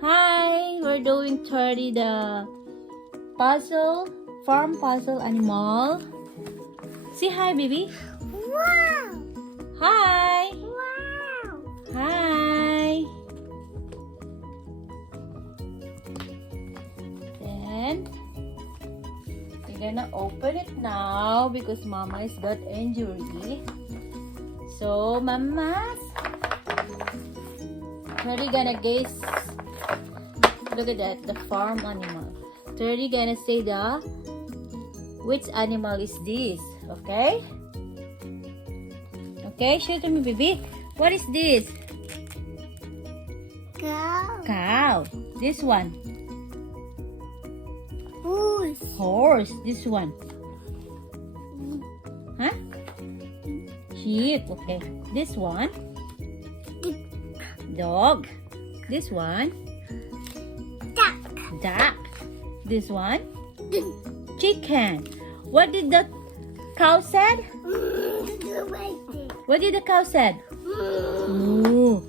Hi, we're doing Thirdy, the farm puzzle animal. Say hi, baby. Wow! Hi. Wow! Hi. Then we're gonna open it now because Mama is got injury. So, Mama's Thirdy gonna guess. Look at that, the farm animal. Thirdy gonna say which animal is this? Okay? Okay, show to me, baby. What is this? Cow. Cow. This one. Horse. Horse. This one. Huh? Sheep. Okay. This one. Dog. This one. Duck. Duck. This one. Chicken. What did the cow said? What did the cow said? Moo.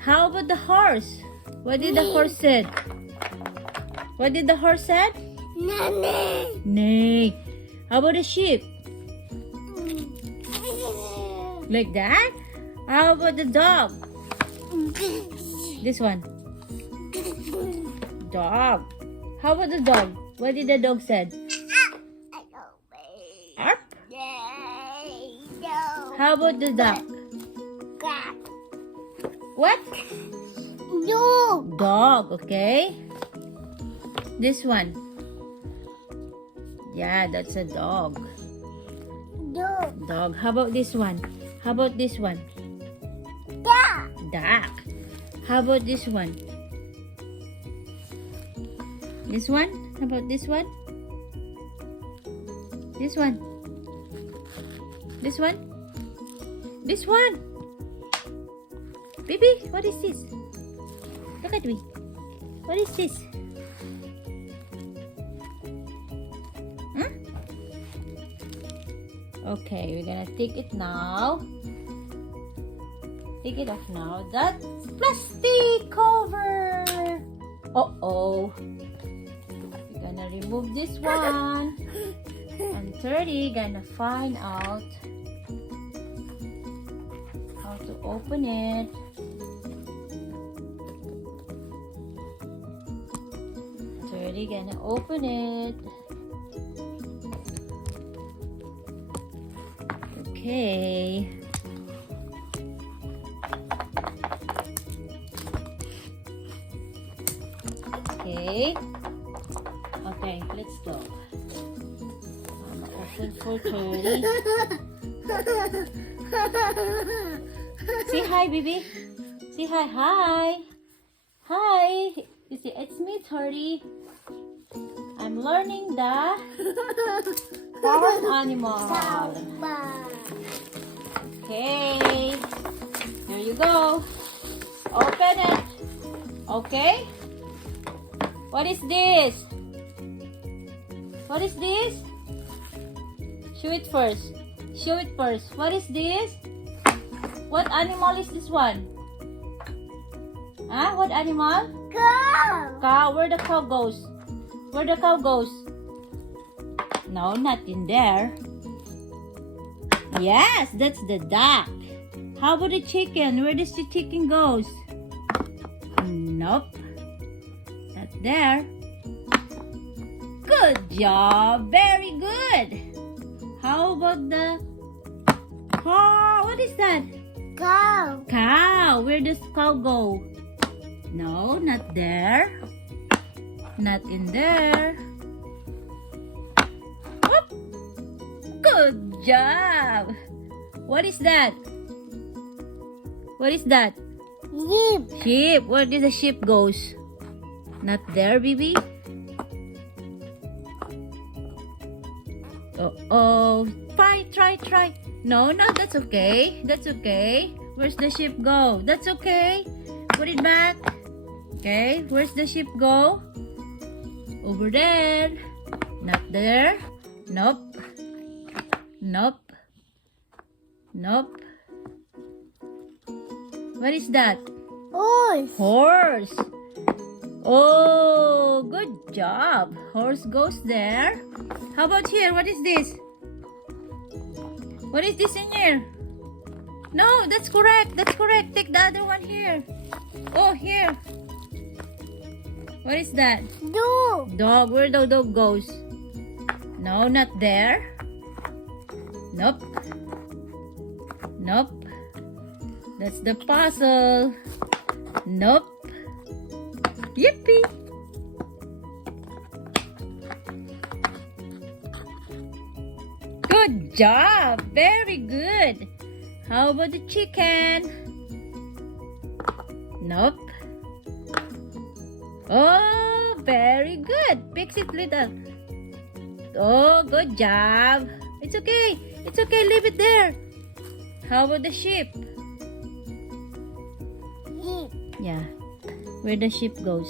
How about the horse? What did the horse said? What did the horse said? Nanny. Neigh. How about the sheep? Like that? How about the dog? This one. Dog. How about the dog? What did the dog said? Arp. How about the duck? What? No. Dog, okay. This one. Yeah, that's a dog. No. Dog. How about this one? How about this one? Duck. Duck. How about this one? This one? How about this one? This one? This one? This one? Baby, what is this? Look at me. What is this? Hmm? Okay, we're gonna take it now. Take it off now. That's plastic cover. Uh-oh. We're gonna remove this one. And Thirdy gonna find out how to open it. Thirdy gonna open it. Okay. Okay. Okay, let's go. I'm open for Thirdy. Say hi, baby. Say hi. Hi. Hi. You see, it's me, Thirdy. I'm learning the farm animal. Okay. Here you go. Open it. Okay. What is this? What is this? Show it first. Show it first. What is this? What animal is this one? Huh? What animal? Cow. Cow. Where the cow goes? Where the cow goes? No, not in there. Yes, that's the duck. How about the chicken? Where does the chicken goes? Nope. Not there. Good job. Very good. How about the car? What is that? Cow. Cow. Where does cow go? No, not there. Not in there. Whoop. Good job. What is that? What is that? Sheep. Sheep. Where did the sheep goes? Not there, baby. Uh-oh. Try. No, that's okay. That's okay. Where's the sheep go? That's okay. Put it back. Okay, where's the sheep go? Over there. Not there. Nope. What is that? Horse. Horse. Oh, good job. Horse goes there. How about here? What is this? What is this in here? No, that's correct. That's correct. Take the other one here. Oh, here. What is that? Dog. Dog. Where the dog goes? No, not there. Nope. Nope. That's the puzzle. Nope. Yippee. Good job. Very good. How about the chicken? Nope. Oh, very good. Fix it little. Oh, good job. It's okay. It's okay. Leave it there. How about the sheep? Sheep. Yeah. Where the sheep goes?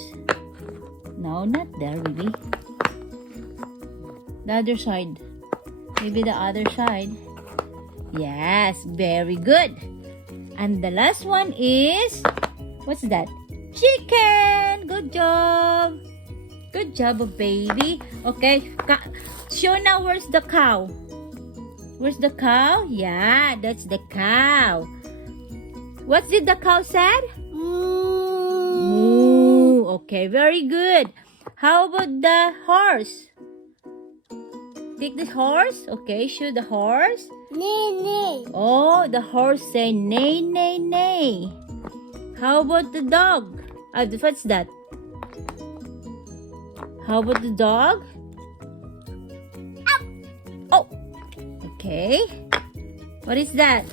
No, not there, baby. The other side. Maybe the other side. Yes, very good. And the last one is, what's that? Chicken. Good job. Good job, baby. Okay. Show now where's the cow. Where's the cow? Yeah, that's the cow. What did the cow said? Moo. Okay, very good. How about the horse? Take the horse. Okay, show the horse. Neigh, neigh. Oh, the horse say neigh, neigh, neigh. How about the dog? What's that? How about the dog? Oh, okay. What is that?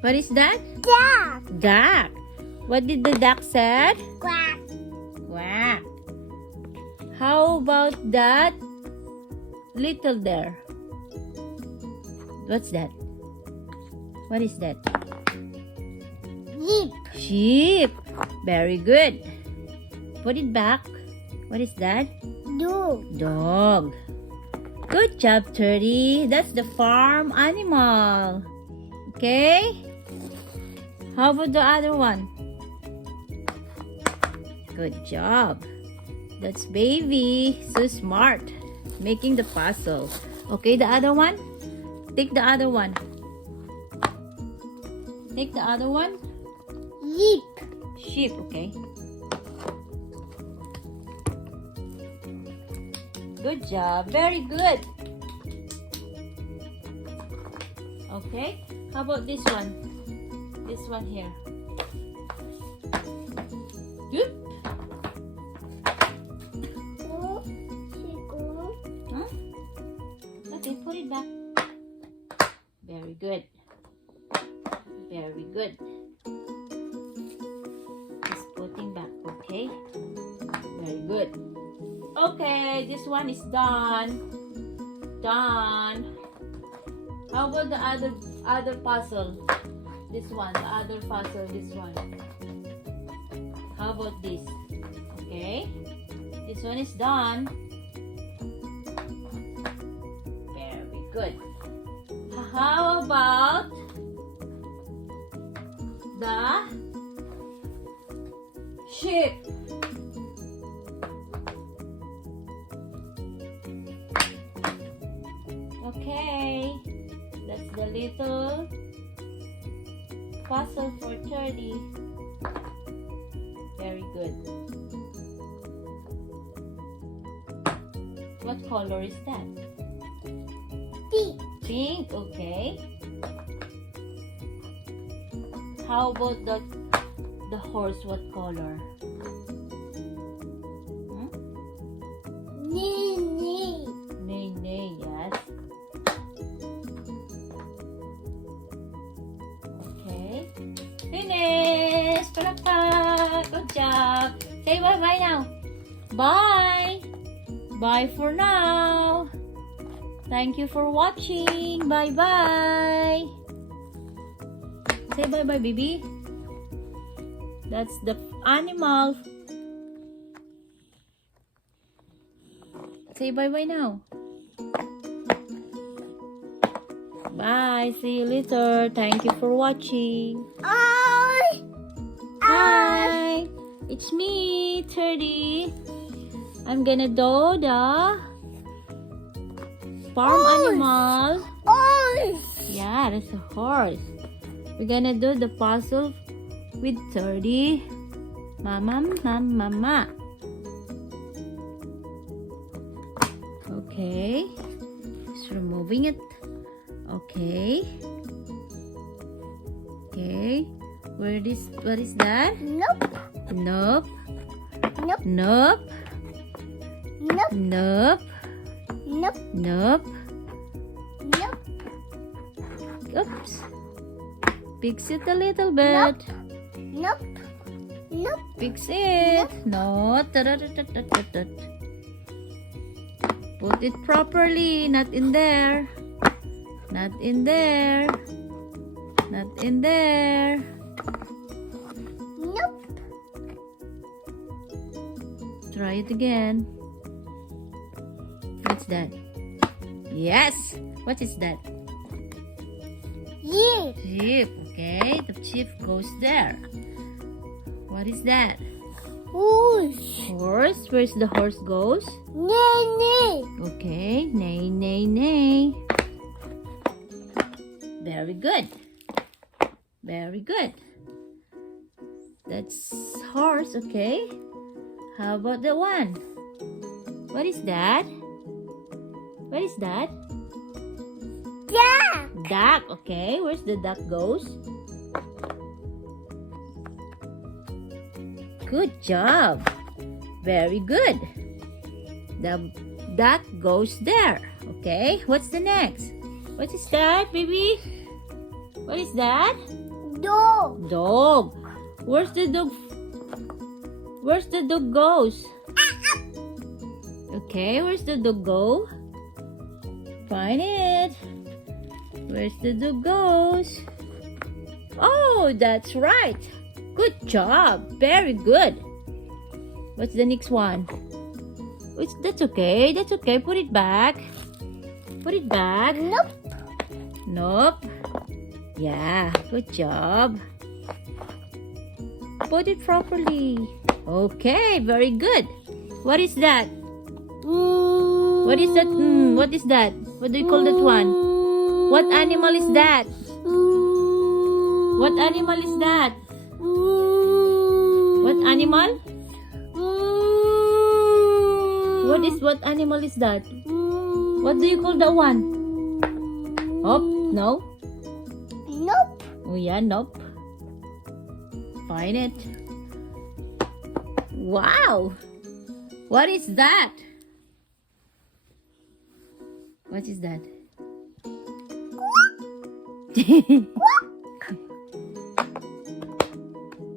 What is that? Duck. Duck. What did the duck said? Quack. Quack. How about that little there? What's that? What is that? Sheep. Sheep. Very good. Put it back. What is that? Dog. Dog. Good job, Thirdy. That's the farm animal. Okay? How about the other one? Good job. That's baby. So smart. Making the puzzle. Okay, the other one? Take the other one. Take the other one. Sheep. Sheep, okay. Good job. Very good. Okay. How about this one? This one here. Good. Oh, chicken. Huh? Okay, put it back. Very good. Very good. Just putting back, okay? Very good. Okay, this one is done. Done. How about the other puzzle? This one, the other puzzle, this one. How about this? Okay. This one is done. Very good. How about the sheep? Okay, that's the little puzzle for Thirdy. Very good. What color is that? Pig. Pink, okay. How about the horse? What color? Hmm? Neigh, neigh. Nay, nay, yes. Okay. Finish! Palakpak! Good job! Say bye-bye now. Bye! Bye for now. Thank you for watching. Bye-bye. Say bye-bye, baby. That's the animal. Say bye-bye now. Bye. See you later. Thank you for watching. I. Bye. It's me, Thirdy. I'm gonna do the farm animal. Horse. Yeah, that's a horse. We're gonna do the puzzle with Thirdy. Mama. Okay. Just removing it. Okay. Okay. What is that? Nope. Nope. Nope. Nope. Nope. Nope. Nope. Nope. Nope. Oops. Fix it a little bit. Nope. Nope. Fix it. No. Put it properly. Not in there. Not in there. Not in there. Nope. Try it again. What's that? Yes. What is that? Yeah. Jeep. Okay. The jeep goes there. What is that? Horse. Horse. Where's the horse goes? Nay. Okay. Neigh. Very good. Very good. That's horse, okay? How about the one? What is that? What is that? Yeah. Duck, okay? Where's the duck goes? Good job. Very good. The duck goes there. Okay, what's the next? What is that, baby? What is that? Dog. Dog. Where's the dog? Where's the dog goes? Okay, where's the dog go? Find it. Where's the dog goes? Oh, that's right. Good job. Very good. What's the next one? That's okay. That's okay. Put it back. Put it back. Nope. Nope. Yeah, good job. Put it properly. Okay, very good. What is that? What is that? What is that? What do you call that one? What animal is that? What animal is that? What animal? What animal is that? What do you call that one? Oh, no. Nope. Oh yeah, nope. Find it. Wow. What is that? What is that?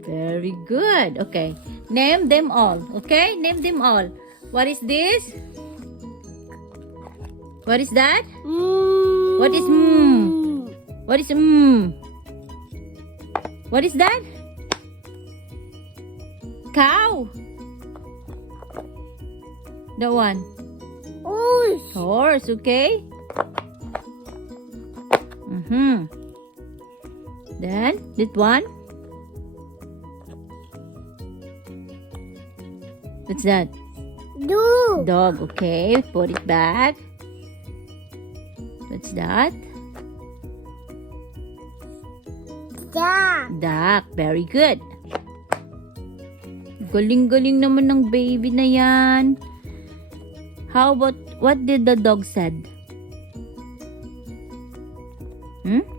Very good. Okay. Name them all. Okay? Name them all. What is this? What is that? What is What is What is that? Cow. The one. Horse. Horse, okay? Then, that one. What's that? Dog. Dog, okay. Put it back. What's that? Duck. Duck. Very good. Galing-galing naman ng baby na yan. How about, what did the dog said?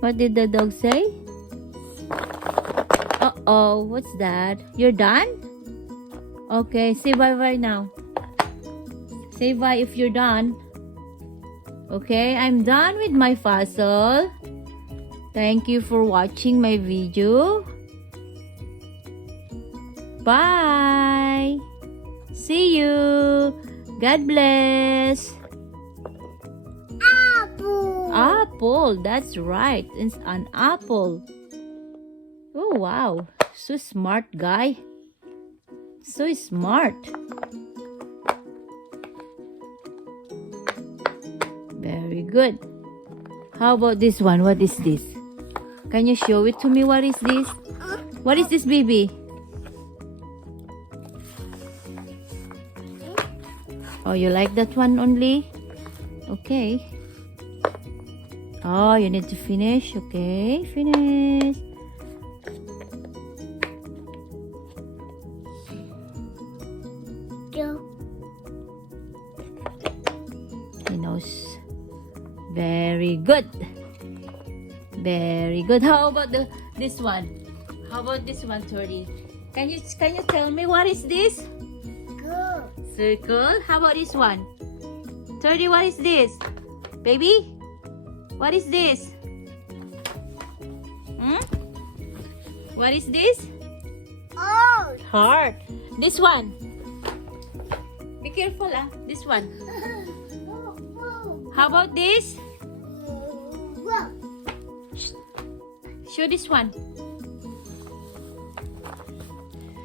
What did the dog say? Uh-oh, what's that? You're done? Okay, say bye right now. Say bye if you're done. Okay, I'm done with my puzzle. Thank you for watching my video. Bye. See you. God bless. Apple. Apple, that's right. It's an apple. Oh, wow. So smart, guy. So smart. Very good. How about this one? What is this? Can you show it to me? What is this? What is this, baby? Oh, you like that one only? Okay. Oh, you need to finish. Okay, finish. Two. He knows. Very good. Very good. How about this one? How about this one, Thirdy? Can you tell me what is this? Good. Circle. How about this one? Thirdy, what is this? Baby? What is this? Hmm? What is this? Oh. Heart. This one. Be careful, ah. This one. How about this? Show this one.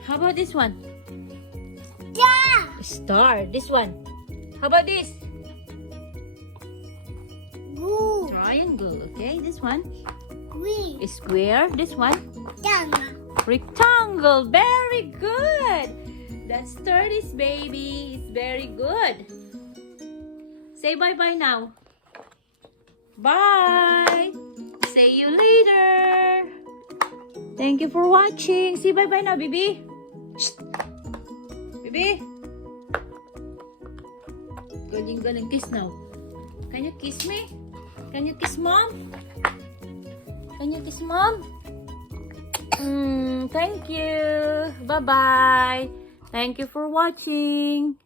How about this one? Yeah. Star. This one. How about this? Blue. Triangle. Okay, this one. Green. Square. This one. Done. Rectangle. Very good. That's Thirdy's baby. It's very good. Say bye-bye now. Bye. See you later. Thank you for watching. Say bye-bye now, baby. Shh. Baby. Gonna kiss now. Can you kiss me? Can you kiss mom? Can you kiss mom? Thank you. Bye-bye. Thank you for watching.